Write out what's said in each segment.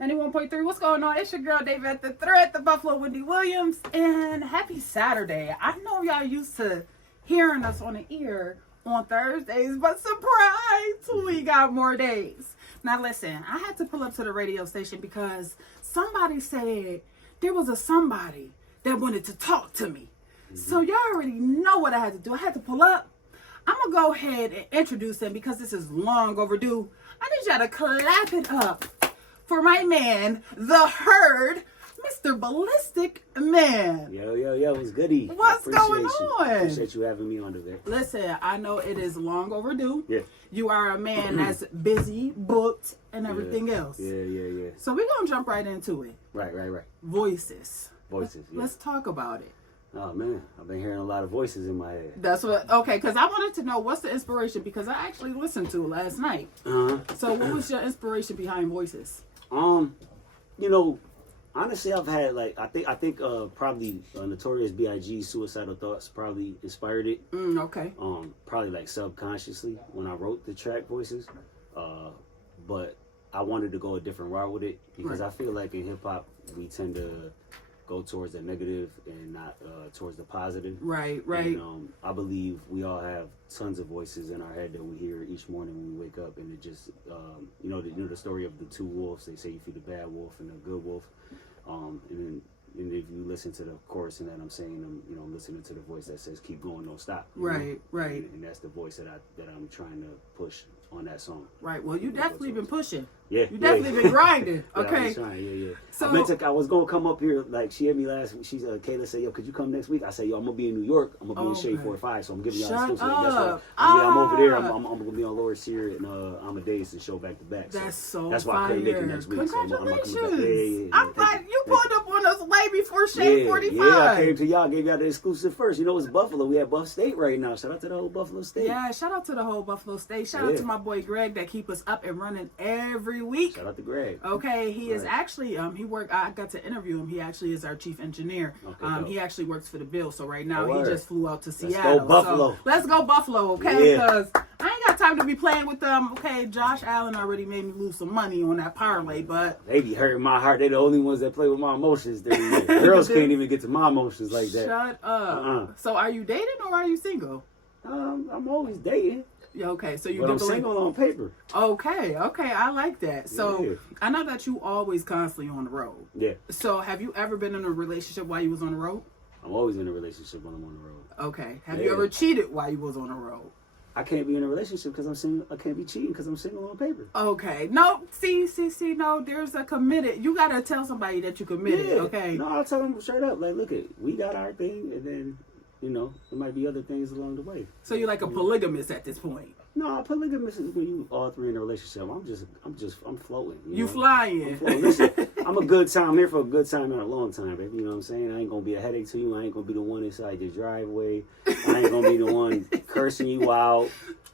91.3, what's going on? It's your girl, David at the Thread, the Buffalo Wendy Williams, and happy Saturday. I know y'all used to hearing us on the ear on Thursdays, but surprise, we got more days. Now listen, I had to pull up to the radio station because somebody said there was a somebody that wanted to talk to me. So y'all already know what I had to do. I had to pull up. I'm going to go ahead and introduce him because this is long overdue. I need y'all to clap it up for my man, the Herd, Mr. Ballistic Man. Yo, what's goody? What's going on? Appreciate you having me on today. Listen, I know it is long overdue. Yeah. You are a man that's busy, booked, and everything else. Yeah. So we're going to jump right into it. Right. Voices. Voices, yeah. Let's talk about it. Oh, man. I've been hearing a lot of voices in my head. That's what, okay, because I wanted to know what's the inspiration, because I actually listened to it last night. Uh-huh. So what was your inspiration behind Voices? Honestly, I've had, I think probably Notorious B.I.G. Suicidal Thoughts probably inspired it. Okay. Probably, subconsciously when I wrote the track Voices. But I wanted to go a different route with it because Right. I feel like in hip-hop, we tend to go towards the negative and not towards the positive. Right. And, I believe we all have tons of voices in our head that we hear each morning when we wake up, and it just, the story of the two wolves. They say you feed the bad wolf and the good wolf, and if you listen to the chorus and that I'm saying, I'm listening to the voice that says "keep going, don't stop." Right. And that's the voice that I'm trying to push on that song. Right. Well, you definitely been pushing. Yeah. You definitely been grinding. Okay. I was trying, yeah. So I was gonna come up here. Like she hit me last week. She's Kayla said, "Yo, could you come next week?" I said, "Yo, I'm gonna be in New York. I'm gonna be in Shade 45, so I'm giving y'all Shut exclusive." That's up. why I'm over there. I'm gonna be on Lower Sear and Amadeus and show back to back. That's that's why fire. I couldn't make it next week. Congratulations. So I'm coming back. I'm glad you pulled up on us way before Shade 45. Yeah, I came to y'all, gave y'all the exclusive first. You know, it's Buffalo. We at Buff State right now. Shout out to the whole Buffalo State. Yeah, shout out to the whole Buffalo State. Shout out to my boy Greg that keep us up and running every week. Shout out to Greg. Okay, he is actually I got to interview him. He actually is our chief engineer. Okay, he actually works for the Bill. So right now he word. just flew out to Let's Seattle. go Buffalo. So let's go Buffalo, okay? Yeah. Because I ain't got time to be playing with them. Okay, Josh Allen already made me lose some money on that parlay, but They be hurting my heart. They the only ones that play with my emotions. Girls can't even get to my emotions like that. Shut up. So are you dating or are you single? I'm always dating. Yeah, okay, so you But do I'm believe. single on paper. Okay, I like that. So Yeah. I know that you always constantly on the road. Yeah. So have you ever been in a relationship while you was on the road? I'm always in a relationship when I'm on the road. Okay. Have Yeah. you ever cheated while you was on the road? I can't be in a relationship because I'm single. I can't be cheating because I'm single on paper. Okay. No, see, no, there's a committed. You gotta tell somebody that you committed, okay? No, I'll tell them straight up. Like, look, we got our thing, and then, there might be other things along the way. So you're like a polygamist at this point. No, polygamous is when you all three in a relationship. I'm floating. You know? flying. I'm floating. Listen, I'm a good time. I'm here for a good time and a long time, baby. You know what I'm saying? I ain't gonna be a headache to you. I ain't gonna be the one inside your driveway. I ain't gonna be the one cursing you out.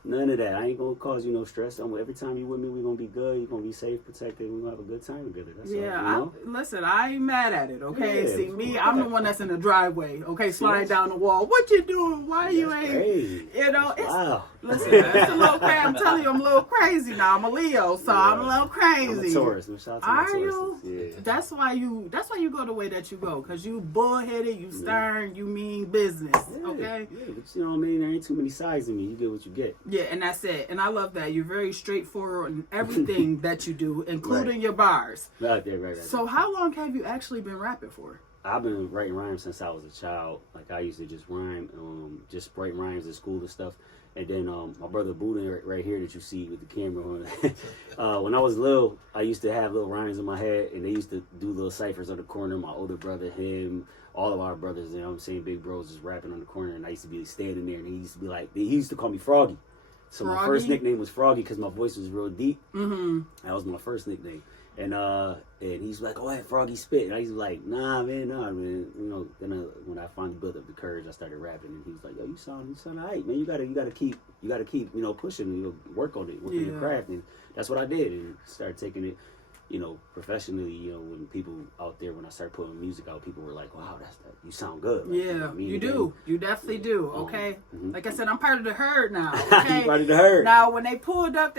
None of that. I ain't gonna cause you no stress. Every time you with me, we're gonna be good. You're gonna be safe, protected. We're gonna have a good time together. That's all. Listen, I ain't mad at it, okay? Yeah, See, me, I'm the one that's in the driveway, okay, sliding down the wall. What you doing? Why you ain't, crazy. it's, Wow. listen, it's a little crazy. I'm telling you, I'm a little crazy now. I'm a Leo, so I'm a little crazy. I'm a Taurus. Shout out to my Are you? Tauruses. Yeah. That's why you go the way that you go, because you bullheaded, you stern, you mean business, okay? Yeah, but you know what I mean? There ain't too many sides in me. You get what you get. Yeah, and that's it. And I love that. You're very straightforward in everything that you do, including your bars. Right. So how long have you actually been rapping for? I've been writing rhymes since I was a child. Like, I used to just rhyme, just write rhymes at school and stuff. And then my brother Buddha right here that you see with the camera on. When I was little, I used to have little rhymes in my head, and they used to do little ciphers on the corner. My older brother, him, all of our brothers, you know what I'm saying, big bros just rapping on the corner. And I used to be standing there, and he used to be like, he used to call me Froggy. So Froggy? my first nickname was Froggy because my voice was real deep. Mm-hmm. That was my first nickname. And he's like, "Oh, that Froggy spit." And I was like, nah, man. Then when I finally built up the courage, I started rapping. And he was like, "Yo, you sound alright, man. You gotta keep, pushing, work on it, work on your craft." And that's what I did, and started taking it you know, professionally, you know, when people out there, when I started putting music out, people were like, wow, you sound good. Like, Yeah, you know what I mean? you do. You definitely do, okay? Like I said, I'm part of the herd now, okay? You part of the herd. Now, when they pulled up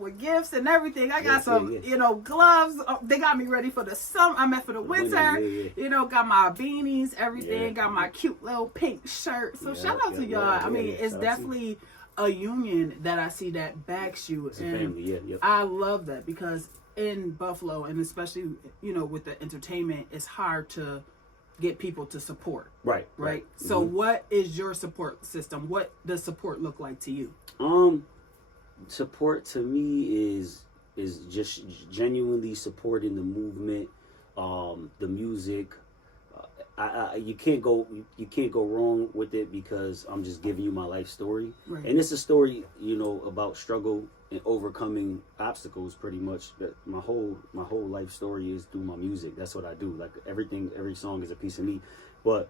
with gifts and everything. I got some, you know, gloves. They got me ready for the summer. I meant for the winter. You know, got my beanies, everything. Got my cute little pink shirt. So shout out to y'all. I mean, it's definitely a union that I see that backs you. It's a family, I love that because in Buffalo, and especially, you know, with the entertainment, it's hard to get people to support. Right. So what is your support system? What does support look like to you? Support to me is just genuinely supporting the movement, the music. You can't go wrong with it because I'm just giving you my life story, and it's a story, you know, about struggle and overcoming obstacles. Pretty much, my whole life story is through my music. That's what I do. Like every song is a piece of me. But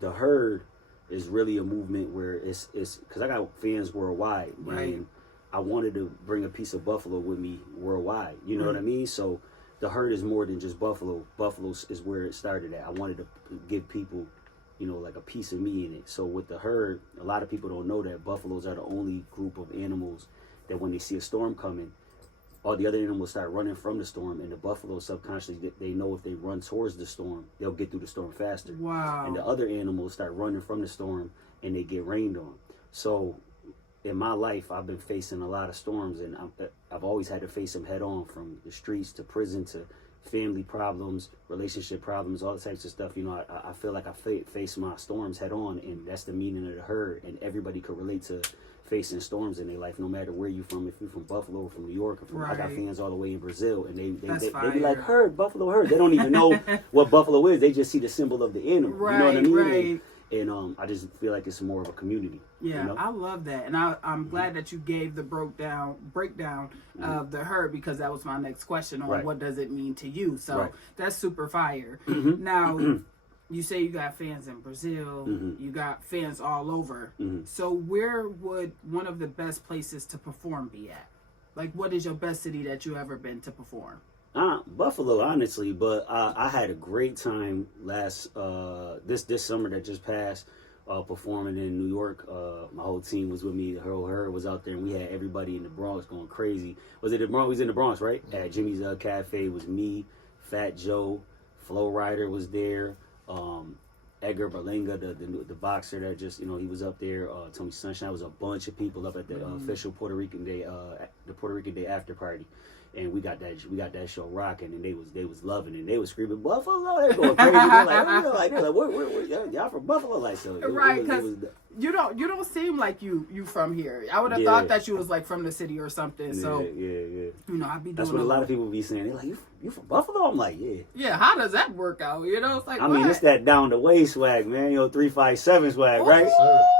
the herd is really a movement where it's because I got fans worldwide, and I wanted to bring a piece of Buffalo with me worldwide. You know what I mean? So the herd is more than just Buffalo. Buffalo is where it started at. I wanted to give people, you know, like a piece of me in it. So with the herd, a lot of people don't know that buffaloes are the only group of animals that when they see a storm coming, all the other animals start running from the storm, and the buffalo subconsciously, they know if they run towards the storm, they'll get through the storm faster. Wow. And the other animals start running from the storm, and they get rained on. So in my life, I've been facing a lot of storms, and I've always had to face them head on, from the streets to prison to family problems, relationship problems, all the types of stuff. You know, I feel like I face my storms head on, and that's the meaning of the herd. And everybody could relate to facing storms in their life, no matter where you're from. If you're from Buffalo or from New York, or from, I got fans all the way in Brazil, and they be like, herd, Buffalo herd. They don't even know what Buffalo is. They just see the symbol of the animal. You know what I mean? And I just feel like it's more of a community. Yeah, you know? I love that, and I'm glad that you gave the breakdown of the herd, because that was my next question on what does it mean to you. So that's super fire. Now, you say you got fans in Brazil, you got fans all over. So where would one of the best places to perform be at? Like, what is your best city that you ever been to perform? Buffalo, honestly, but I had a great time this summer that just passed, performing in New York. My whole team was with me. Her was out there, and we had everybody in the Bronx going crazy. Was it the Bronx? We was in the Bronx, right? At Jimmy's Cafe. It was me, Fat Joe, Flow Rider was there. Edgar Berlanga, the boxer that just, you know, he was up there. Tony Sunshine. Was a bunch of people up at the official Puerto Rican Day, the Puerto Rican Day after party. And we got that show rocking, and they was loving it. They was screaming Buffalo. They going crazy. They're like, where y'all from Buffalo? Like, so right? Because you don't seem like you from here. I would have thought that you was like from the city or something. So you know, I'd be doing. That's what a lot of people be saying. They're like, you from Buffalo? I'm like, yeah. Yeah. How does that work out? You know, it's like, I mean, it's that down the way swag, man. You know, 357 swag, right?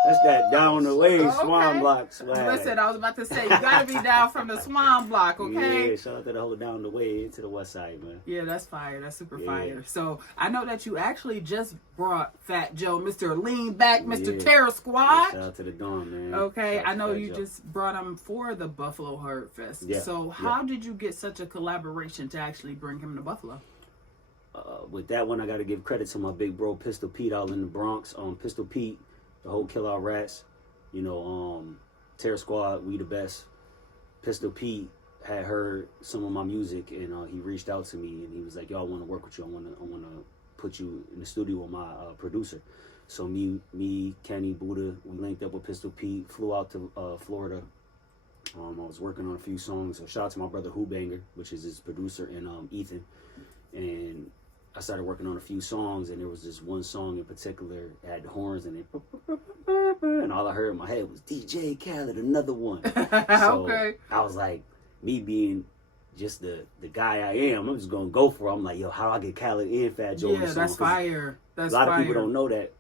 That's that down the way Swan Block swag. Listen, I was about to say, you gotta be down from the Swan Block, okay? Yeah, shout out to the whole down the way to the west side, man. Yeah, that's fire. That's super fire. So I know that you actually just brought Fat Joe, Mr. Lean Back, Mr. Terror Squad. Yeah, shout out to the Dawn, man. Okay, I know you just brought him for the Buffalo Herd Fest. Yeah. So how did you get such a collaboration to actually bring him to Buffalo? With that one, I got to give credit to my big bro Pistol Pete out in the Bronx. Pistol Pete, the whole Kill Out Rats, you know, Terror Squad, we the best. Pistol Pete had heard some of my music, and he reached out to me, and he was like, "Yo, I want to work with you. I want to put you in the studio with my producer." So me, Kenny, Buddha, we linked up with Pistol Pete, flew out to Florida. I was working on a few songs. So shout out to my brother Whobanger, which is his producer, and Ethan. And I started working on a few songs, and there was this one song in particular that had the horns, and and all I heard in my head was DJ Khaled, another one. So I was like, me being just the guy I am, I'm just gonna go for it. I'm like, yo, how do I get Khaled and Fat Joe? Yeah, that's fire. That's a lot of people don't know that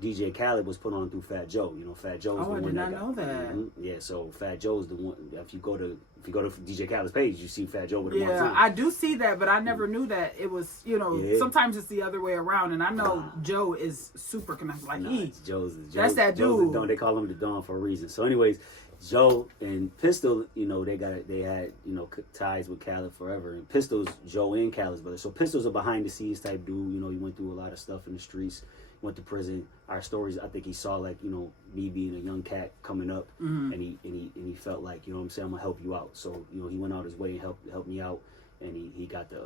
DJ Khaled was put on through Fat Joe. You know, Fat Joe is the one. I did not know that. Yeah, so Fat Joe is the one. If you go to DJ Khaled's page, you see Fat Joe with the one too. I do see that, but I never knew that it was. You know, sometimes it's the other way around, and I know Joe is super connected. Like Joe's that's that dude. They call him the Don for a reason. So, anyways, Joe and Pistol, they had ties with Khaled forever. And Pistol's Joe and Khaled's brother. So Pistol's a behind the scenes type dude. He went through a lot of stuff in the streets. Went to prison. Our stories, I think he saw me being a young cat coming up, and he felt like I'm gonna help you out. So he went out his way and helped me out. And he got the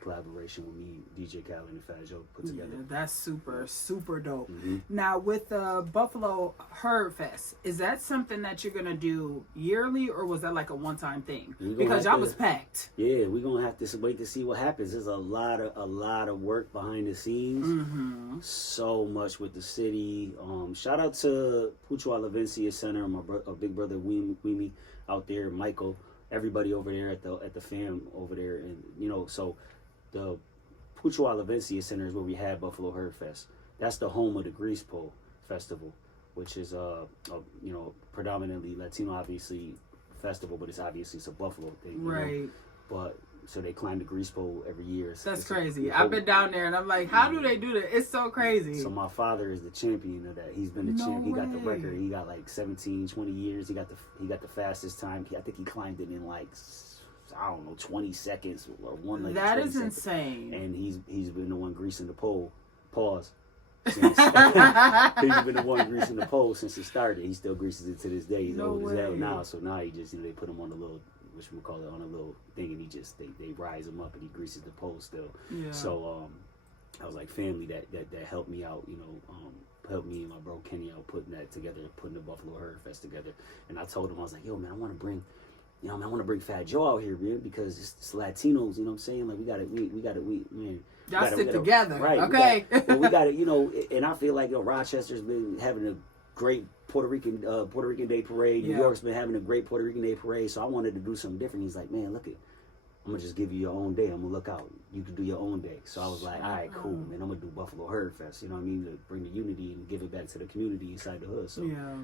collaboration with me, DJ Khaled, and Fat Joe put together. Yeah, that's super, super dope. Mm-hmm. Now, with the Buffalo Herb Fest, is that something that you're going to do yearly, or was that like a one-time thing? Because y'all was packed. Yeah, we're going to have to wait to see what happens. There's a lot of work behind the scenes. Mm-hmm. So much with the city. Shout out to Pucho Alavencia Center, my big brother, Weemy out there, Michael. Everybody over there at the fam over there, and so the Pucho Alavencia Center is where we had Buffalo Herb Fest. That's the home of the Grease Pole Festival, which is predominantly Latino, obviously, festival, but it's a Buffalo thing, right? But so they climb the Grease Pole every year. That's crazy. I've been down there, and I'm like, how do they do that? It's so crazy. So my father is the champion of that. He's been the champ. He got the record. He got like 17, 20 years. He got the fastest time. I think he climbed it in like 20 seconds or one. Like that is seconds. insane. And he's been the one greasing the pole. Pause. He's been the one greasing the pole since it started. He still greases it to this day. He's old as hell now. So now he just they put him on a little, on a little thing, and he just they rise him up and he greases the pole still. Yeah. So I was like family that helped me out, helped me and my bro Kenny out putting that together, putting the Buffalo Herb Fest together. And I told him, I was like, yo man, I want to bring Fat Joe out here, man, because it's Latinos, you know what I'm saying? Like we got it, y'all stick together, right? Okay. We got it, and I feel like Rochester's been having a great Puerto Rican Day Parade. Yeah. New York's been having a great Puerto Rican Day Parade. So I wanted to do something different. He's like, man, look it. I'm gonna just give you your own day. I'm gonna look out. You can do your own day. So I was like, all right, cool, man. I'm gonna do Buffalo Herb Fest. You know what I mean? To bring the unity and give it back to the community inside the hood. So yeah.